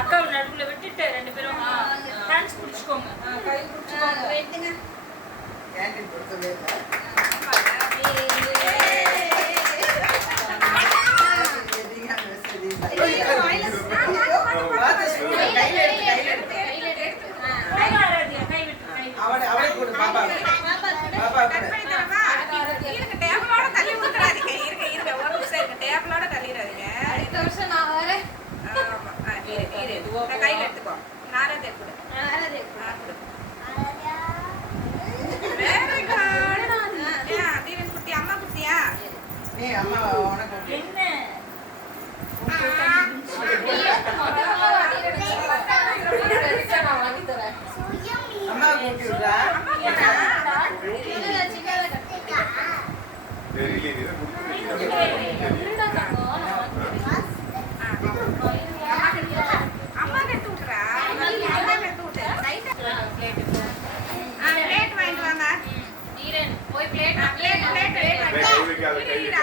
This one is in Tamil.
அக்காவை நடுவுல விட்டுட்டு 2 பேரும் டான்ஸ் புடிச்சுக்கோங்க. கை புடிச்சுக்கோங்க. வெயிட்டுங்க. கேண்டில் கொடுக்கவே இல்லை. கையில எடுத்துக்கோ. நாரதே கூட. நாரதே கூட. Very good. தீரன் குட்டி அம்மா குட்டியா? நீ அம்மா உனக்கு என்ன அம்மா கூட்டி விடுறா. அம்மா கட்டு விட்டுறா. அம்மா கட்டு விட்டு. பிளேட் வாங்கிட்டு வாங்க. போய் பிளேட் பிளேட் வாங்கிட்டு